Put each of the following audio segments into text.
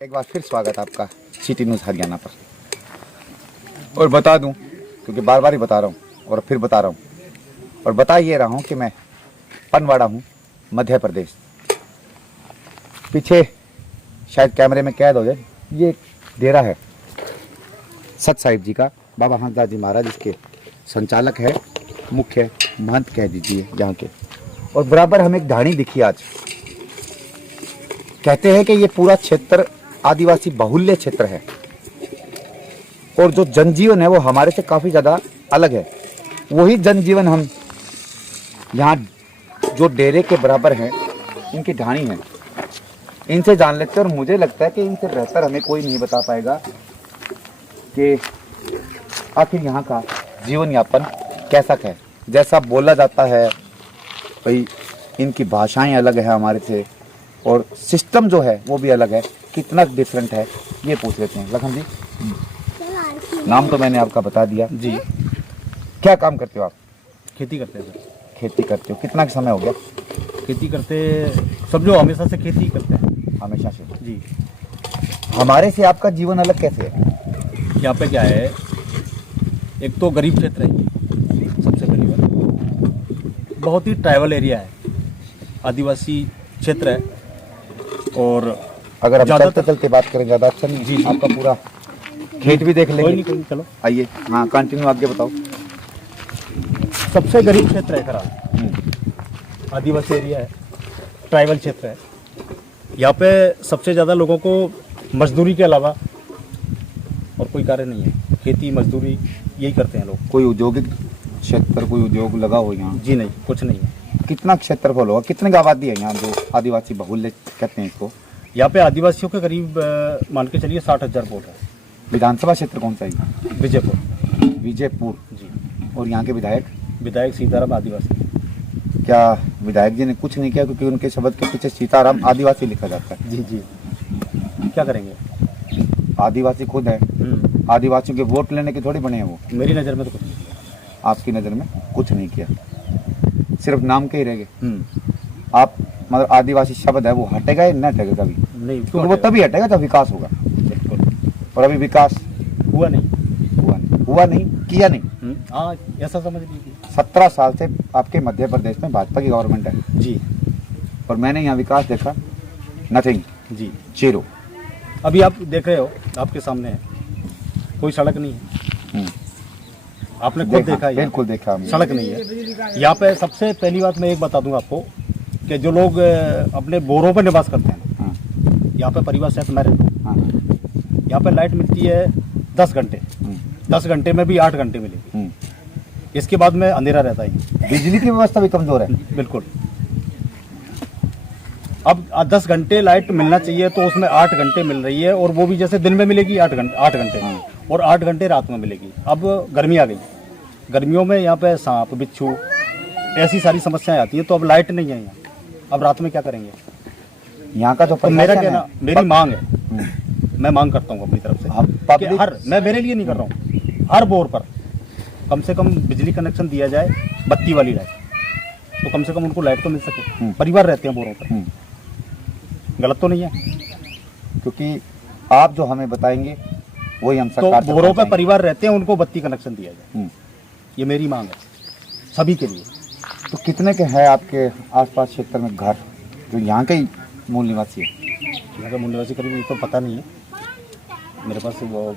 एक बार फिर स्वागत आपका सिटी न्यूज़ हरियाणा पर। और बता दूं, क्योंकि बार बार ही बता रहा हूं और फिर बता रहा हूं और बता ये रहा हूं कि मैं पनवाड़ा हूं, मध्य प्रदेश। पीछे शायद कैमरे में कैद हो जाए, ये एक डेरा है सत साहिब जी का, बाबा हंसदास जी महाराज इसके संचालक है, मुख्य महंत कह दीजिए यहाँ के। और बराबर हमें एक ढाणी दिखी आज। कहते हैं कि ये पूरा क्षेत्र आदिवासी बाहुल्य क्षेत्र है और जो जनजीवन है वो हमारे से काफ़ी ज़्यादा अलग है। वही जनजीवन हम यहाँ जो डेरे के बराबर हैं, इनकी ढाणी है, इनसे जान लेते हैं। और मुझे लगता है कि इनसे बेहतर हमें कोई नहीं बता पाएगा कि आखिर यहाँ का जीवन यापन कैसा है। जैसा बोला जाता है भाई, इनकी भाषाएं अलग है हमारे से और सिस्टम जो है वो भी अलग है। कितना डिफरेंट है ये पूछ लेते हैं। लखन जी, नाम तो मैंने आपका बता दिया जी। क्या काम करते हो आप? खेती करते हैं सर। खेती करते हो, कितना समय हो गया? खेती करते सब लोग हमेशा से खेती करते हैं। हमेशा से जी। हमारे से आपका जीवन अलग कैसे है? यहाँ पे क्या है, एक तो गरीब क्षेत्र है, सबसे पहली बात बहुत ही ट्राइबल एरिया है, आदिवासी क्षेत्र है। और अगर हम चलते चलते बात करें ज़्यादा अच्छा नहीं? जी। आपका पूरा खेत भी देख कोई लेंगे। नहीं, कोई नहीं, चलो आइए। हाँ, कंटिन्यू आगे बताओ। सबसे गरीब क्षेत्र है खराब, आदिवासी एरिया है, ट्राइबल क्षेत्र है। यहाँ पे सबसे ज़्यादा लोगों को मजदूरी के अलावा और कोई कार्य नहीं है। खेती मजदूरी यही करते हैं लोग। कोई औद्योगिक क्षेत्र, कोई उद्योग लगा हो यहाँ? जी नहीं, कुछ नहीं है। कितना क्षेत्रफल होगा, कितनी आबादी है यहाँ जो आदिवासी बाहुल्य कहते हैं इसको? यहाँ पे आदिवासियों के करीब मान के चलिए 60,000 वोट है। विधानसभा क्षेत्र कौन सा है? विजयपुर। विजयपुर जी। और यहाँ के विधायक? विधायक सीताराम आदिवासी। क्या विधायक जी ने कुछ नहीं किया? क्योंकि उनके शब्द के पीछे सीताराम आदिवासी लिखा जाता है। जी जी। क्या करेंगे? आदिवासी खुद है, आदिवासियों के वोट लेने के थोड़ी बने हैं वो। मेरी नज़र में तो कुछ नहीं किया। आपकी नज़र में कुछ नहीं किया, सिर्फ नाम के ही रह गए। आप मतलब आदिवासी शब्द है वो हटेगा या नहीं हटेगा कभी? नहीं, क्योंकि वो तभी हटेगा जब विकास होगा। बिल्कुल। और अभी विकास हुआ नहीं। हुआ नहीं, किया नहीं। हाँ, ऐसा समझ लीजिए। 17 साल से आपके मध्य प्रदेश में भाजपा की गवर्नमेंट है जी। और मैंने यहाँ विकास देखा, नथिंग, जी। जीरो। अभी आप देख रहे हो, आपके सामने है, कोई सड़क नहीं है। आपने खुद देखा है? बिल्कुल देखा हमने। सड़क नहीं है यहाँ पे। सबसे पहली बात मैं एक बता दूंगा आपको कि जो लोग अपने बोरों पर निवास करते हैं, यहाँ पे परिवार सहित मैं रहता हूँ। यहाँ पे लाइट मिलती है 10 घंटे, 10 घंटे में भी 8 घंटे मिलेगी। इसके बाद में अंधेरा रहता है। बिजली की व्यवस्था भी कमजोर है। बिल्कुल। अब 10 घंटे लाइट मिलना चाहिए तो उसमें 8 घंटे मिल रही है, और वो भी जैसे दिन में मिलेगी 8 घंटे और 8 घंटे रात में मिलेगी। अब गर्मी आ गई, गर्मियों में यहाँ पे सांप बिच्छू ऐसी सारी समस्याएं आती है, तो अब लाइट नहीं है यहाँ। अब रात में क्या करेंगे? यहाँ का तो मेरा कहना, मेरी मांग है, मैं मांग करता हूँ अपनी तरफ से कि हर, मैं मेरे लिए नहीं कर रहा हूँ, हर बोर पर कम से कम बिजली कनेक्शन दिया जाए, बत्ती वाली लाइट, तो कम से कम उनको लाइट तो मिल सके। परिवार रहते हैं बोरों पर, गलत तो नहीं है? क्योंकि आप जो हमें बताएंगे वही हम सरकार तो बोरों पर परिवार रहते हैं, उनको बत्ती कनेक्शन दिया जाए, ये मेरी मांग है सभी के लिए। तो कितने के हैं आपके आसपास क्षेत्र में घर जो यहाँ के ही मूल निवासी है? यहाँ का मूल निवासी करीब ये तो पता नहीं है, मेरे पास वो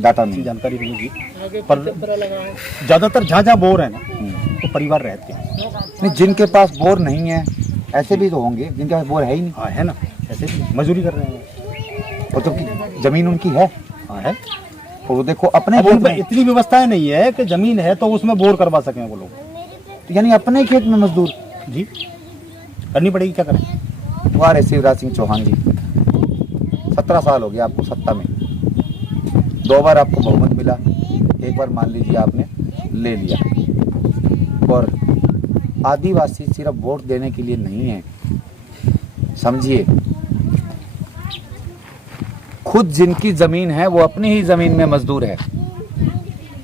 डाटा नहीं, जानकारी नहीं होगी, पर ज़्यादातर जहाँ जहाँ बोर है ना, तो परिवार रहते हैं। नहीं, जिनके पास बोर नहीं है ऐसे भी तो होंगे जिनके पास बोर है ही नहीं। हाँ है ना, ऐसे भी मजदूरी कर रहे हैं। और तो जमीन उनकी है। हाँ है। और वो देखो अपने अब उन पर इतनी व्यवस्थाएं नहीं है कि जमीन है तो उसमें बोर करवा सकें वो लोग, तो यानी अपने खेत में मजदूर जी करनी पड़ेगी। क्या करें? तुम्हारे शिवराज सिंह चौहान जी, 17 साल हो गया आपको सत्ता में, 2 बार आपको बहुमत मिला, 1 बार मान लीजिए आपने ले लिया। और आदिवासी सिर्फ वोट देने के लिए नहीं है, समझिए, खुद जिनकी जमीन है वो अपनी ही जमीन में मजदूर है।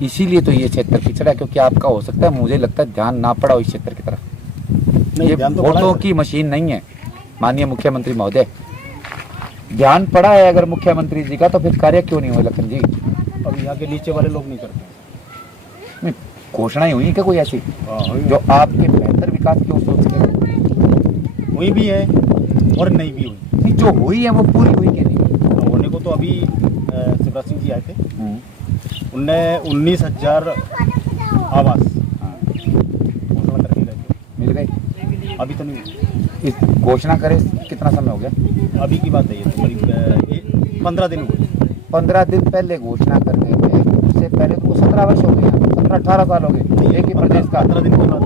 इसीलिए तो ये क्षेत्र पिछड़ा है, क्योंकि आपका हो सकता है, मुझे लगता है ध्यान ना पड़ा हो इस क्षेत्र की तरफ। ये तो वोटों की मशीन नहीं है माननीय मुख्यमंत्री महोदय। ध्यान पड़ा है अगर मुख्यमंत्री जी का, तो फिर कार्य क्यों नहीं हुए लखन जी? अब यहाँ के नीचे वाले लोग नहीं करते। नहीं, घोषणाएं हुई क्या कोई ऐसी हाँ, जो आपके बेहतर विकास की ओर सोच के? हुई भी है और नहीं भी हुई। नहीं, जो हुई है वो पूरी हुई कि नहीं? होने को तो अभी शिवराज सिंह जी आए थे, उनने 19,000 आवास घोषणा करके गए थे। मिल गए? अभी तो नहीं हुई। इस घोषणा करे कितना समय हो गया? अभी की बात है ये, तो करीब 15 दिन हुए। 15 दिन पहले घोषणा करने में, उससे पहले तो 17 वर्ष हो गए, 17-18 साल हो गए एक ही प्रदेश का। 15 दिन के बाद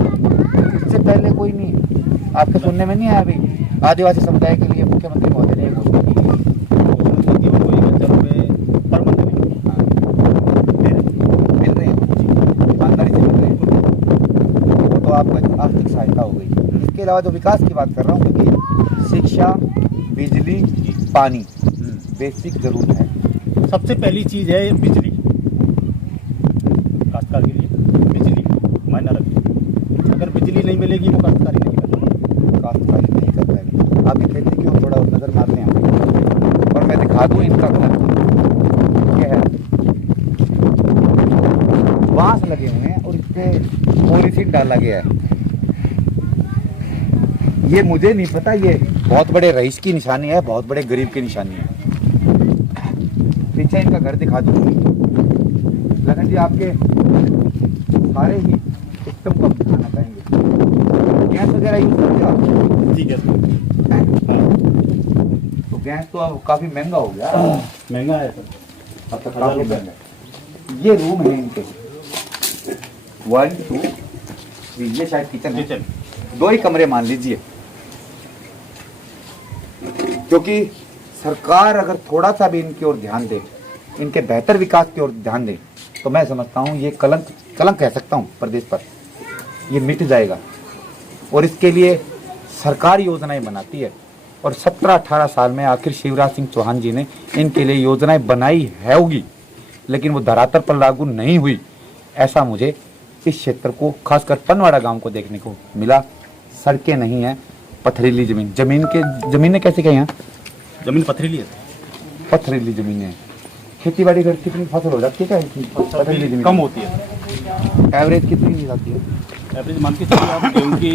इससे पहले कोई नहीं आपके सुनने में नहीं आया? अभी आदिवासी समुदाय के लिए मुख्यमंत्री महोदय ने घोषणा की है। केवल कोई 1,000 रुपये पर मंथ मिल रहे हैं, ईमानदारी से मिल रहे हैं, वो तो आपको एक आर्थिक सहायता हो गई। इसके अलावा जो विकास की बात कर रहा हूँ, क्योंकि शिक्षा, बिजली, पानी बेसिक जरूरत है। सबसे पहली चीज़ है बिजली। काश्तकार के लिए बिजली मायना रखती है। अगर बिजली नहीं मिलेगी वो काश्तकारी नहीं कर काश्तकारी नहीं कर पाएगा। आपकी खेती की ओर थोड़ा नजर मारते हैं और मैं दिखा दूं इनका घर ये है। बांस लगे हुए हैं और इस पे पॉलीथीन डाला गया है। ये मुझे नहीं पता, ये बहुत बड़े रईस की निशानी है, बहुत बड़े गरीब की निशानी है। पीछे इनका घर दिखा दूं। लगन जी आपके सारे ही सिस्टम को दिखाना चाहेंगे। गैस वगैरह यूज करते हो आप? ठीक है। तो गैस तो अब काफी महंगा हो गया। महंगा है सर, अब तक काफी महंगा है। ये रूम है इनके 1, 2, 3, ये शायद किचन है। 2 ही कमरे मान लीजिए, क्योंकि सरकार अगर थोड़ा सा भी इनकी ओर ध्यान दे, इनके बेहतर विकास की ओर ध्यान दे, तो मैं समझता हूँ ये कलंक कह सकता हूँ प्रदेश पर, ये मिट जाएगा। और इसके लिए सरकार योजनाएं बनाती है, और 17-18 साल में आखिर शिवराज सिंह चौहान जी ने इनके लिए योजनाएं बनाई है होगी, लेकिन वो धरातल पर लागू नहीं हुई। ऐसा मुझे इस क्षेत्र को, खासकर पनवाड़ा गांव को देखने को मिला। सड़कें नहीं है, पथरीली जमीनें कैसे कहीं हैं? जमीन पथरीली है, पथरीली जमीनें हैं। खेती बाड़ी कर कितनी फसल हो जाती है क्या? पथरीली जमीन कम होती है। एवरेज कितनी हो जाती है? एवरेज मान के चलिए आप गेहूँ की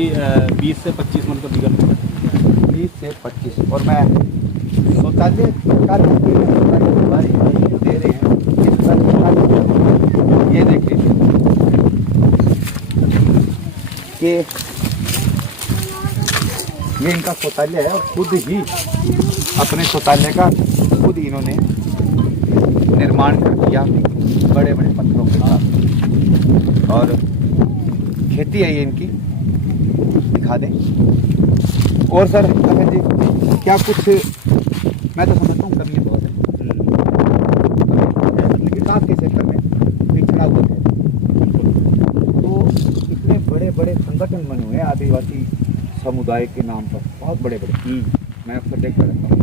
20 से 25 मन का बीघा मिलता है। 20 से 25। और मैं शौचालय सरकार दे रहे हैं, ये देखिए कि ये इनका शौचालय है, और खुद ही अपने शौचालय का खुद इन्होंने निर्माण कर दिया बड़े बड़े पत्थरों के साथ। और खेती है ये इनकी, दिखा दें। और सर अगर जी क्या कुछ, मैं तो समझता हूँ कमी बहुत है विकास के क्षेत्र में, पिछड़ा हुआ है। तो इतने बड़े बड़े संगठन बने हुए हैं आदिवासी समुदाय के नाम पर, बहुत बड़े बड़े, मैं अक्सर देखता रहता हूँ।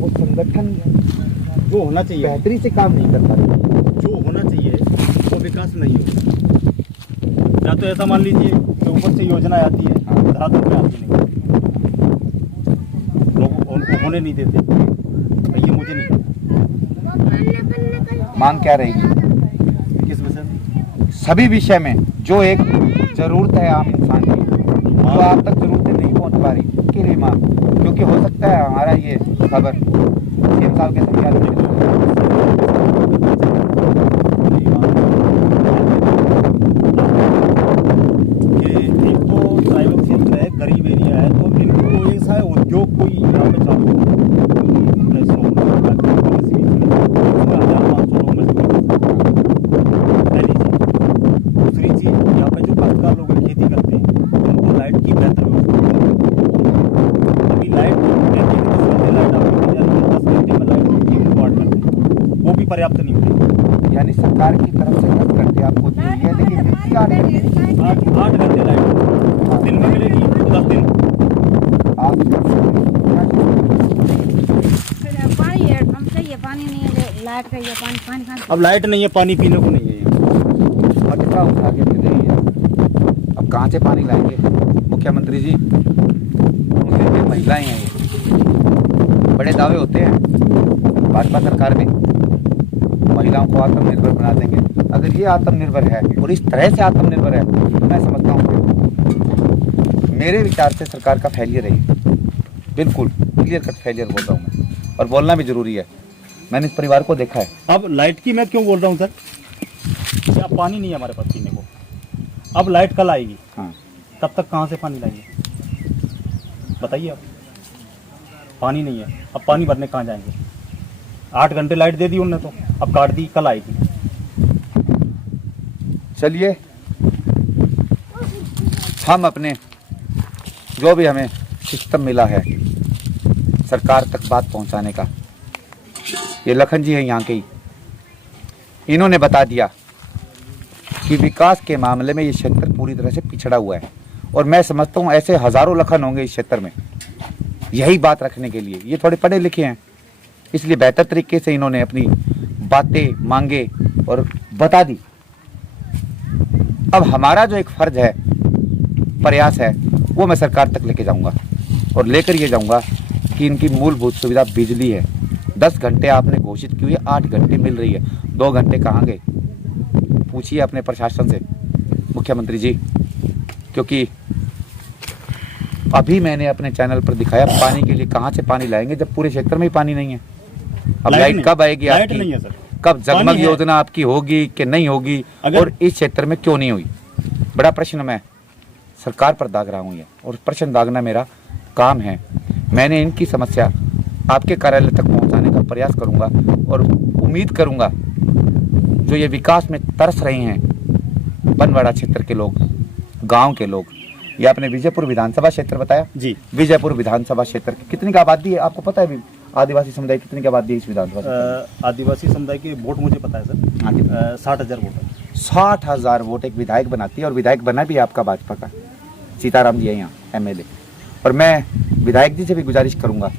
वो संगठन जो होना चाहिए बेहतरी से काम नहीं करता, जो होना चाहिए वो विकास नहीं होगा। या तो ऐसा मान लीजिए कि ऊपर से योजना आती है, धरातल पे आती नहीं, लोग उनको होने नहीं देते। ये मुझे नहीं, मांग क्या रहेगी किस विषय में? सभी विषय में जो एक जरूरत है आम इंसान की, जो आप तक जरूरतें नहीं पहुंच पा रही, उसके लिए मांग। क्योंकि हो सकता है हमारा ये खबर 3 साल के संख्या एक तो ट्राइबल क्षेत्र है, गरीब एरिया है, तो इनको ऐसा है उद्योग कोई यहाँ पे चालू दूसरी चीज यहाँ पे जो काश्तकार लोग खेती करते हैं उनको लाइट की बेहतर व्यवस्था है। अभी लाइट 10 घंटे लाइट आपको 10 घंटे में लाइट वाट करते हैं, वो भी पर्याप्त नहीं होती। यानी सरकार की तरफ से 10 घंटे आपको दी है, लेकिन 8 घंटे लाइट दिन में मिलेगी तो 10 दिन पानी है, हम चाहिए पानी नहीं है, लाइट चाहिए, पानी कहाँ से? अब लाइट नहीं है, पानी पीने को नहीं है। मटका उठा के दे रही है, अब कहाँ से पानी लाएंगे मुख्यमंत्री जी? मुस्लिम महिलाएं हैं ये, बड़े दावे होते हैं भाजपा सरकार में, महिलाओं को आत्मनिर्भर बना देंगे। अगर ये आत्मनिर्भर है और इस तरह से आत्मनिर्भर है तो मैं समझता हूँ कि मेरे विचार से सरकार का फेलियर है, बिल्कुल क्लियर कट फेलियर बोल रहा हूँ मैं, और बोलना भी जरूरी है। मैंने इस परिवार को देखा है। अब लाइट की मैं क्यों बोल रहा हूँ सर, कि अब पानी नहीं है हमारे पास पीने को। अब लाइट कल आएगी, हाँ, तब तक कहाँ से पानी लाएंगे बताइए आप। पानी नहीं है, अब पानी भरने कहाँ जाएंगे। 8 घंटे लाइट दे दी उन्होंने, तो अब काट दी, कल आएगी। चलिए हम अपने जो भी हमें सिस्टम मिला है सरकार तक बात पहुंचाने का, ये लखन जी हैं यहाँ के ही, इन्होंने बता दिया कि विकास के मामले में ये क्षेत्र पूरी तरह से पिछड़ा हुआ है। और मैं समझता हूँ ऐसे हजारों लखन होंगे इस क्षेत्र में यही बात रखने के लिए। ये थोड़े पढ़े लिखे हैं, इसलिए बेहतर तरीके से इन्होंने अपनी बातें मांगे और बता दी। अब हमारा जो एक फर्ज है, प्रयास है, वो मैं सरकार तक लेके जाऊंगा और लेकर ये जाऊंगा कि इनकी मूलभूत सुविधा बिजली है। 10 घंटे आपने घोषित की हुई है, 8 घंटे मिल रही है, 2 घंटे कहाँ गए? पूछिए अपने प्रशासन से मुख्यमंत्री जी, क्योंकि अभी मैंने अपने चैनल पर दिखाया पानी के लिए कहाँ से पानी लाएंगे जब पूरे क्षेत्र में ही पानी नहीं है। अब लाइट कब आएगी लाइट आपकी? नहीं है सर। कब जगमग योजना आपकी होगी कि नहीं होगी, और इस क्षेत्र में क्यों नहीं हुई? बड़ा प्रश्न मैं सरकार पर दाग रहा हूँ ये, और प्रश्न दागना मेरा काम है। मैंने इनकी समस्या आपके कार्यालय तक पहुँचाने का प्रयास करूँगा और उम्मीद करूँगा जो ये विकास में तरस रहे हैं बनवाड़ा क्षेत्र के लोग, गांव के लोग। ये आपने विजयपुर विधानसभा क्षेत्र बताया जी। विजयपुर विधानसभा क्षेत्र की कितनी की आबादी है आपको पता है? अभी आदिवासी समुदाय कितनी की आबादी है इस विधानसभा? आदिवासी समुदाय के वोट मुझे पता है सर, 60,000 वोट है। 60,000 वोट एक विधायक बनाती है, और विधायक बना भी आपका भाजपा का सीताराम जी है यहाँ MLA। और मैं विधायक जी से भी गुजारिश करूंगा,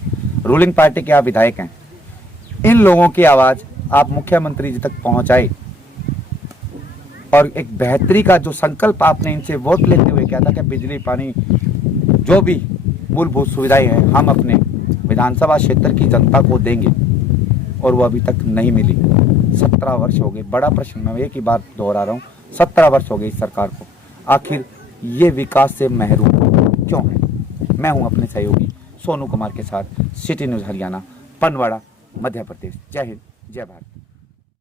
रूलिंग पार्टी के आप विधायक हैं, इन लोगों की आवाज़ आप मुख्यमंत्री जी तक पहुंचाए और एक बेहतरी का जो संकल्प आपने इनसे वोट लेते हुए किया था कि बिजली पानी जो भी मूलभूत सुविधाएं हैं हम अपने विधानसभा क्षेत्र की जनता को देंगे, और वो अभी तक नहीं मिली। 17 वर्ष हो गए। बड़ा प्रश्न मैं एक ही बात दोहरा रहा हूँ, 17 वर्ष हो गए इस सरकार को, आखिर ये विकास से महरूम क्यों है? मैं हूँ अपने सहयोगी सोनू कुमार के साथ, सिटी न्यूज़ हरियाणा, पनवाड़ा, मध्य प्रदेश। जय हिंद, जय भारत।